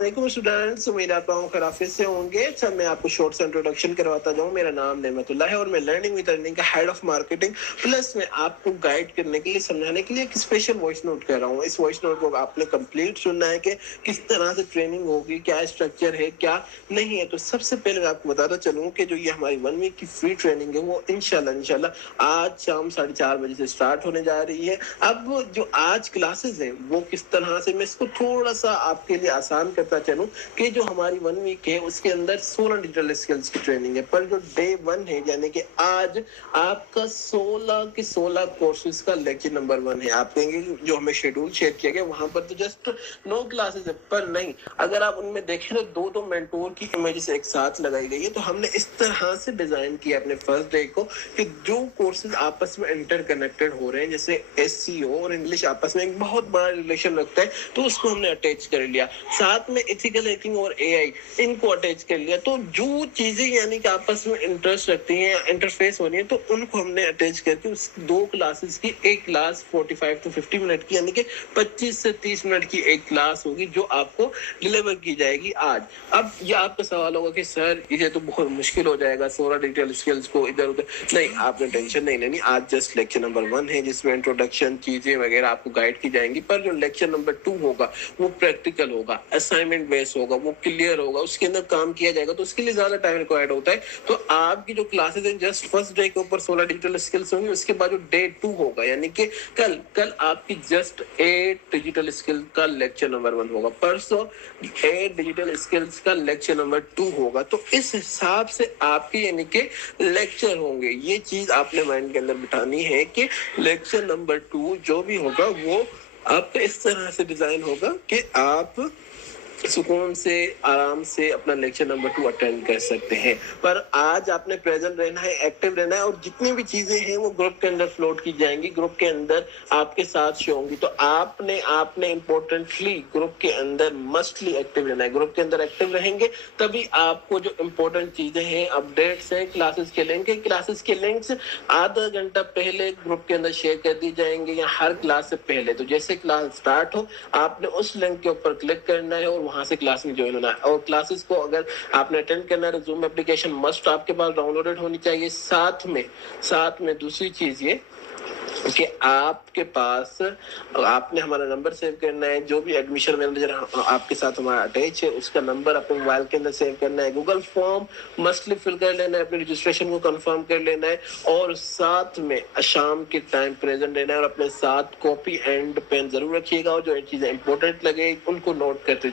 वालेकुम स्टूडेंट्स, उम्मीद आप लोगों खैरियत से होंगे। अच्छा, मैं आपको शॉर्ट सा इंट्रोडक्शन करवाता जाऊँ। मेरा नाम नेमतुल्लाह है और मैं लर्निंग विद अर्निंग का हेड ऑफ मार्केटिंग प्लस मैं आपको गाइड करने के लिए, समझाने के लिए एक स्पेशल वॉइस नोट कर रहा हूँ। इस वॉइस नोट को आपने कंप्लीट सुनना है कि किस तरह से ट्रेनिंग होगी, क्या स्ट्रक्चर है, क्या नहीं है। तो सबसे पहले मैं आपको बताता चलूँ कि जो ये हमारी 1 वीक की फ्री ट्रेनिंग है वो इंशाल्लाह आज शाम 4:30 बजे से स्टार्ट होने जा रही है। अब जो आज क्लासेस हैं वो किस तरह से, मैं इसको थोड़ा सा आपके लिए आसान करता चलूं कि जो हमारी 1 वीक है उसके अंदर 16 डिजिटल स्किल्स की ट्रेनिंग है, पर जो डे 1 है यानी कि आज आपका 16 के 16 कोर्सेज का लेक्चर नंबर 1 है। आप कहेंगे कि जो हमें शेड्यूल शेयर किया गया वहां पर तो जस्ट 9 क्लासेस है, पर नहीं, अगर आप उनमें देखें तो दो मेंटोर की इमेजेस एक साथ लगाई गई है। तो हमने इस तरह से डिजाइन किया अपने फर्स्ट डे को कि जो कोर्सेज आपस में इंटर कनेक्टेड हो रहे हैं, जैसे SEO और इंग्लिश आपस में एक बहुत बड़ा रिलेशन रखता है, तो उसको हमने अटैच कर लिया। साथ में एथिकल हैकिंग और AI इनको अटैच कर लिया। तो जो चीजें यानी कि आपस में इंटरेस्ट रखती हैं, इंटरफेस हो रही है, तो उनको हमने अटैच करके उस 2 क्लासेस की एक क्लास 45 to 50 मिनट की यानी कि 25 से 30 मिनट की एक क्लास होगी जो आपको डिलीवर की जाएगी आज। अब ये आपका सवाल होगा कि सर ये तो बहुत मुश्किल हो जाएगा 16 डिजिटल स्किल्स को इधर उधर। नहीं, आपने टेंशन नहीं लेनी। आज जस्ट लेक्चर नंबर 1 है जिसमें इंट्रोडक्शन चीजें वगैरह आपको गाइड की जाएंगी, पर जो लेक्चर नंबर 2 होगा वो प्रैक्टिकल होगा, असाइनमेंट बेस होगा, वो क्लियर होगा, उसके अंदर काम किया जाएगा, तो उसके लिए ज्यादा टाइम रिक्वायर्ड होता है। तो आपकी जो क्लासेस हैं जस्ट फर्स्ट डे के ऊपर 16 डिजिटल स्किल्स होंगी, उसके बाद जो डे 2 होगा यानी कि कल आपकी जस्ट 8 डिजिटल स्किल का लेक्चर नंबर 1 होगा, परसों 8 डिजिटल स्किल्स का लेक्चर नंबर 2 होगा। तो इस हिसाब से आपके यानी कि लेक्चर होंगे। ये चीज आपने माइंड के अंदर बिठानी है कि लेक्चर नंबर 2 जो भी होगा वो आपका इस तरह से डिजाइन होगा कि आप सुकून से आराम से अपना लेक्चर नंबर 2 अटेंड कर सकते हैं। पर आज आपने प्रेजेंट रहना है, एक्टिव रहना है, और जितनी भी चीजें हैं वो ग्रुप के अंदर फ्लोट की जाएंगी, ग्रुप के अंदर आपके साथ शो होंगी। तो आपने इंपॉर्टेंटली ग्रुप के अंदर मस्टली एक्टिव रहना है। ग्रुप के अंदर एक्टिव रहेंगे तभी आपको जो इंपॉर्टेंट चीजें हैं, अपडेट्स हैं, क्लासेस के लिंक्स आधा घंटा पहले ग्रुप के अंदर शेयर कर दी जाएंगे या हर क्लास से पहले। तो जैसे क्लास स्टार्ट हो आपने उस लिंक के ऊपर क्लिक करना है और वहां से क्लास में ज्वाइन होना है। और क्लासेस को अगर आपने अटेंड करना है, Zoom एप्लीकेशन मस्ट आपके पास डाउनलोडेड होनी चाहिए। साथ में दूसरी चीज ये कि आपके पास आपने हमारा नंबर सेव करना है। जो भी एडमिशन मैनेजर आपके साथ हमारा अटैच है उसका नंबर अपने मोबाइल के अंदर सेव करना है। गूगल फॉर्म मस्टली फिल कर लेना है, अपने रजिस्ट्रेशन को कंफर्म कर लेना है, और साथ में शाम के टाइम प्रेजेंट रहना है, और अपने साथ कॉपी एंड पेन जरूर रखिएगा, और जो चीजें इंपॉर्टेंट लगे उनको नोट करते